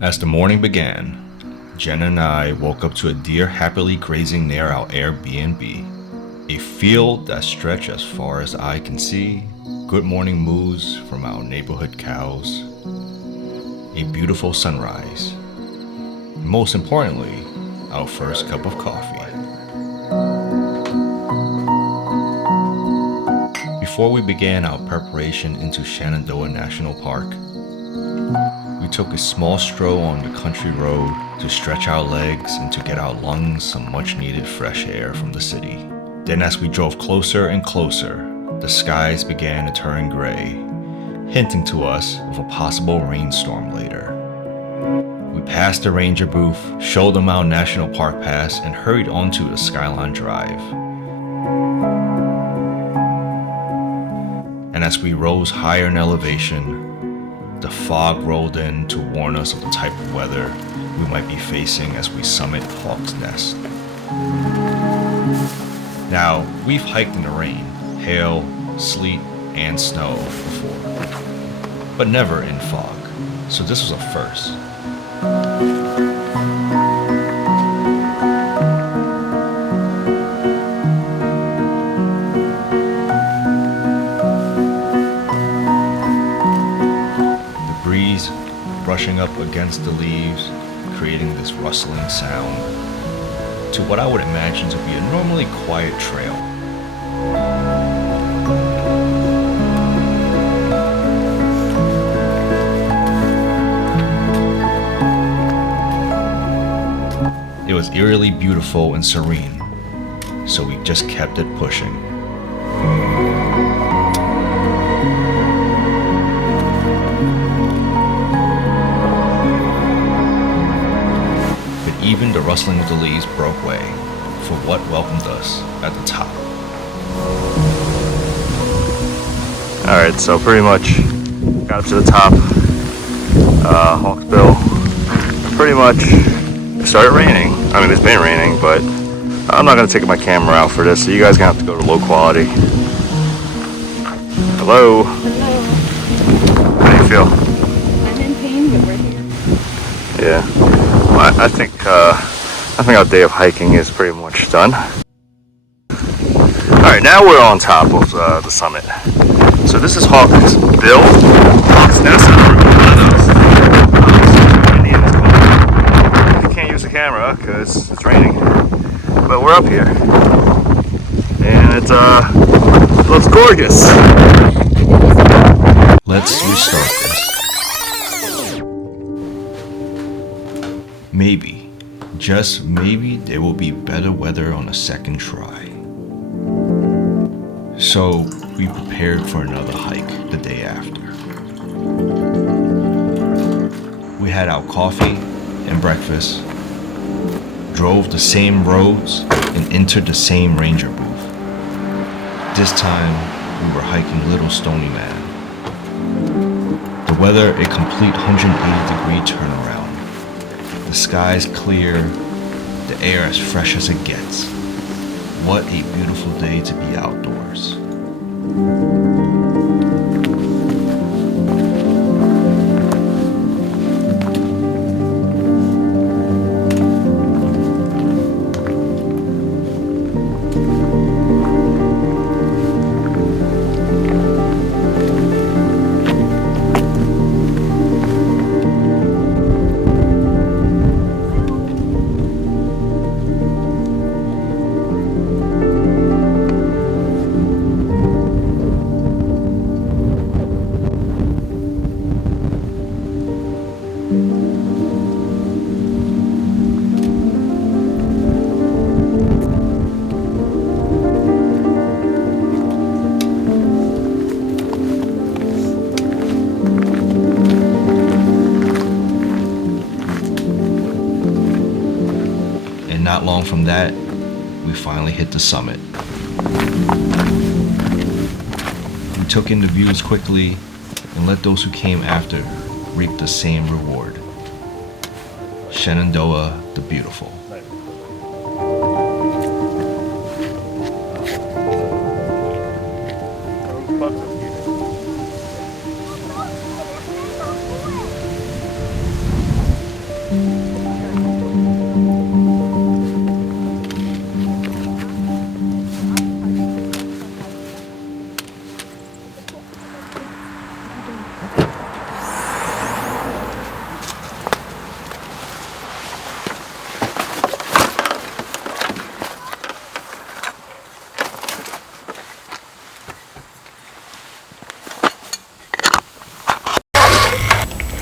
As the morning began, Jenna and I woke up to a deer happily grazing near our Airbnb. A field that stretched as far as the eye can see, good morning moos from our neighborhood cows, a beautiful sunrise, and most importantly, our first cup of coffee. Before we began our preparation into Shenandoah National Park, we took a small stroll on the country road to stretch our legs and to get our lungs some much needed fresh air from the city. Then as we drove closer and closer, the skies began to turn gray, hinting to us of a possible rainstorm later. We passed the ranger booth, showed them our National Park Pass, and hurried onto the Skyline Drive. And as we rose higher in elevation, the fog rolled in to warn us of the type of weather we might be facing as we summit Hawk's Nest. Now, we've hiked in the rain, hail, sleet, and snow before, but never in fog, so this was a first. Brushing up against the leaves, creating this rustling sound to what I would imagine to be a normally quiet trail. It was eerily beautiful and serene, so we just kept it pushing. Even the rustling of the leaves broke way for what welcomed us at the top. Alright, so pretty much got up to the top, Hawksbill. Pretty much it started raining. I mean, it's been raining, but I'm not going to take my camera out for this, so you guys are going to have to go to low quality. Hello? Hello. How do you feel? I'm in pain, but we're here. Yeah. Well, I think our day of hiking is pretty much done. Alright, now we're on top of the summit. So this is Hawksbill. Hawk's Nest. I can't use the camera because it's raining. But we're up here. And it looks gorgeous. Let's restart this. Maybe, just maybe, there will be better weather on a second try. So we prepared for another hike the day after. We had our coffee and breakfast, drove the same roads, and entered the same ranger booth. This time, we were hiking Little Stony Man. The weather, a complete 180-degree turnaround. The sky's clear, the air as fresh as it gets. What a beautiful day to be outdoors. Not long from that, we finally hit the summit. We took in the views quickly and let those who came after reap the same reward. Shenandoah the Beautiful.